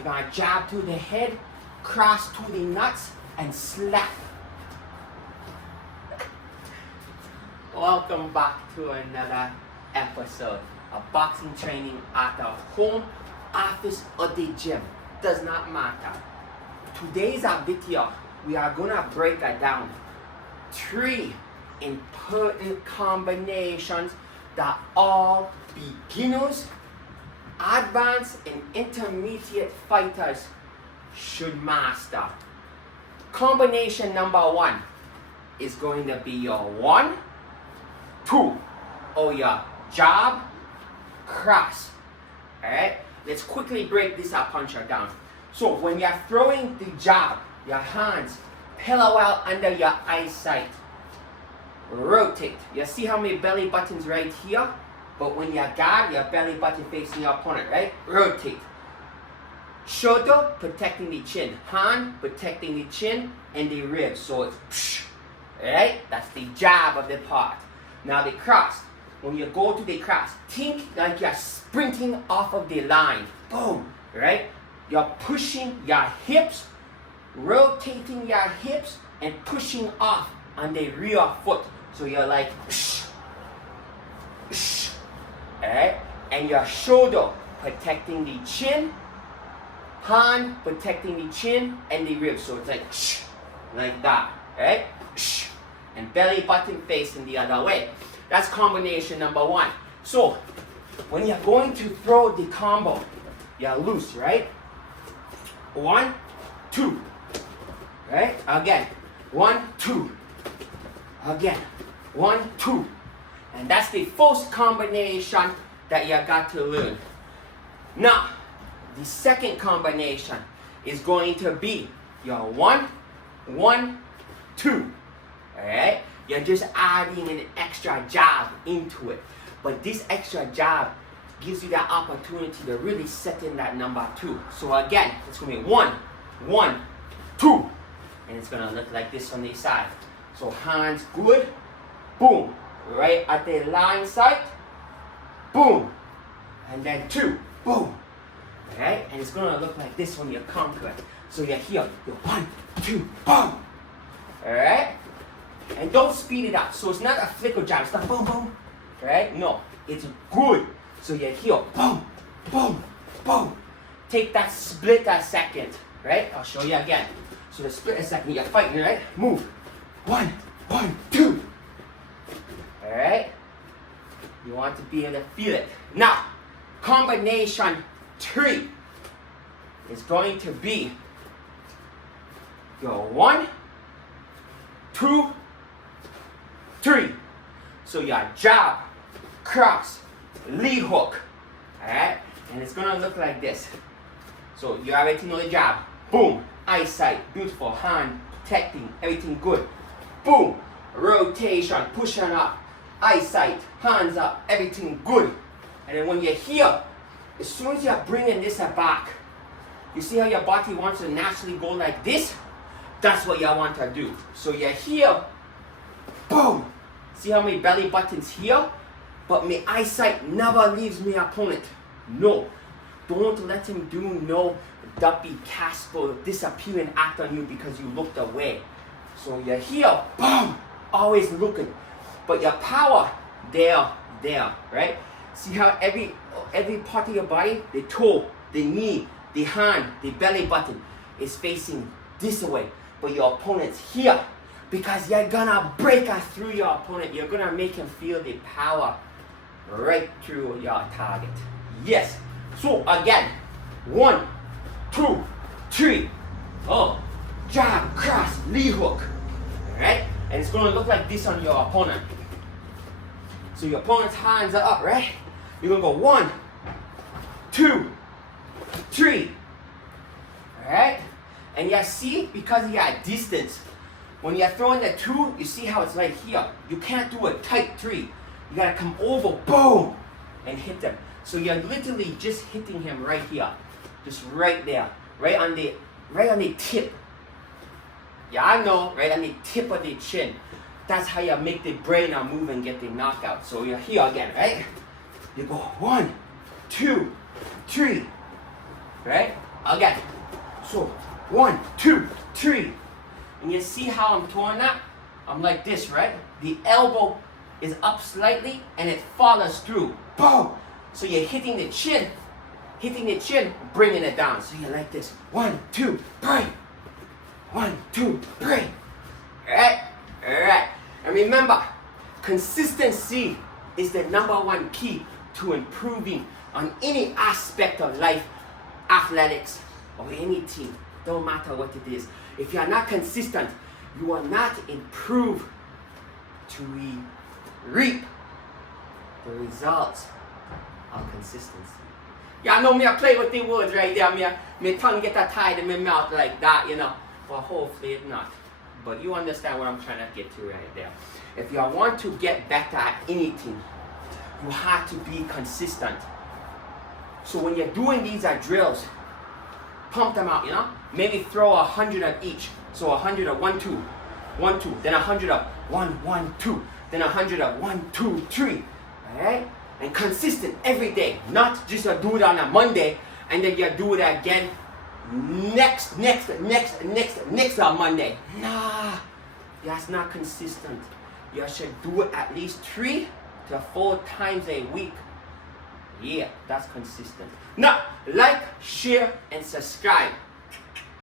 You're gonna jab to the head, cross to the nuts, and slap. Welcome back to another episode of boxing training at the home, office, or the gym. Does not matter. Today's video, we are gonna break it down. 3 important combinations that all beginners, advanced, and intermediate fighters should master. Combination number 1 is going to be your 1, 2, or your jab, cross. Alright, let's quickly break this up, puncher down. So when you're throwing the jab, your hands parallel under your eyesight. Rotate. You see how many belly buttons right here? But when you guard, your belly button facing your opponent, right? Rotate. Shoulder protecting the chin. Hand protecting the chin and the ribs. So it's psh, right? That's the jab of the part. Now the cross. When you go to the cross, think like you're sprinting off of the line. Boom, right? You're pushing your hips, rotating your hips, and pushing off on the rear foot. So you're like, shh, shh, alright? And your shoulder protecting the chin, hand protecting the chin and the ribs. So it's like, shh, like that, right? Shh, and belly button facing the other way. That's combination number 1. So when you're going to throw the combo, you're loose, right? 1, 2, right? Again, 1, 2, again, 1, 2. And that's the first combination that you got to learn. Now, the second combination is going to be your 1, 1, 2. Alright? You're just adding an extra jab into it. But this extra jab gives you that opportunity to really set in that number 2. So again, it's going to be 1, 1, 2. And it's going to look like this on the side. So hands good. Boom. Right at the line sight. Boom. And then 2. Boom. Alright? And it's going to look like this when you conquer it. So you're here. You're 1, 2, boom. Alright? And don't speed it up. So it's not a flicker jab. It's not boom, boom. Right? No. It's good. So you're here. Boom, boom, boom. Take that split a second. Right? I'll show you again. So the split a second. You're fighting, right? Move. 1, 1, 2. Alright? You want to be able to feel it. Now, combination 3 is going to be your 1, 2, 3. So your jab, cross, lee hook. Alright? And it's gonna look like this. So you already know the jab. Boom. Eyesight. Beautiful. Hand protecting. Everything good. Boom. Rotation. Pushing up. Eyesight. Hands up. Everything good. And then when you're here, as soon as you're bringing this back, you see how your body wants to naturally go like this? That's what you want to do. So you're here. Boom. See how many belly buttons here? But my eyesight never leaves my opponent. No. Don't let him do no dumpy Casper disappearing act on you because you looked away. So you're here. Boom. Always looking. But your power, there, right? See how every part of your body, the toe, the knee, the hand, the belly button is facing this way. But your opponent's here. Because you're gonna break us through your opponent. You're gonna make him feel the power right through your target. Yes. So again, 1, 2, 3. Oh, jab, cross, lee hook. Alright? And it's gonna look like this on your opponent. So your opponent's hands are up, right? You're gonna go 1, 2, 3. Alright? And you see, because of your distance, when you're throwing the 2, you see how it's right here. You can't do a tight 3. You gotta come over, boom, and hit them. So you're literally just hitting him right here. Just right there. Right on the tip. Yeah, I know, right on the tip of the chin. That's how you make the brain move and get the knockout. So you're here again, right? You go 1, 2, 3. Right? Again. So 1, 2, 3. And you see how I'm throwing that? I'm like this, right? The elbow is up slightly and it follows through. Boom! So you're hitting the chin, bringing it down. So you're like this. 1, 2, 3. 1, 2, 3. Alright? Alright. And remember, consistency is the #1 key to improving on any aspect of life, athletics, or anything. Don't matter what it is. If you are not consistent, you will not improve to reap the results of consistency. Y'all know me, I play with the words right there. My tongue get tied in my mouth like that, you know. But hopefully it's not. But you understand what I'm trying to get to right there. If you want to get better at anything, you have to be consistent. So when you're doing these drills, pump them out, you know. Maybe throw 100 of each. So 100 of 1, 2, 1, 2. Then 100 of 1, 1, 2. Then 100 of 1, 2, 3. Alright? And consistent every day. Not just do it on a Monday and then you do it again next on Monday. Nah, that's not consistent. You should do it at least 3 to 4 times a week. Yeah, that's consistent. Now, like, share, and subscribe.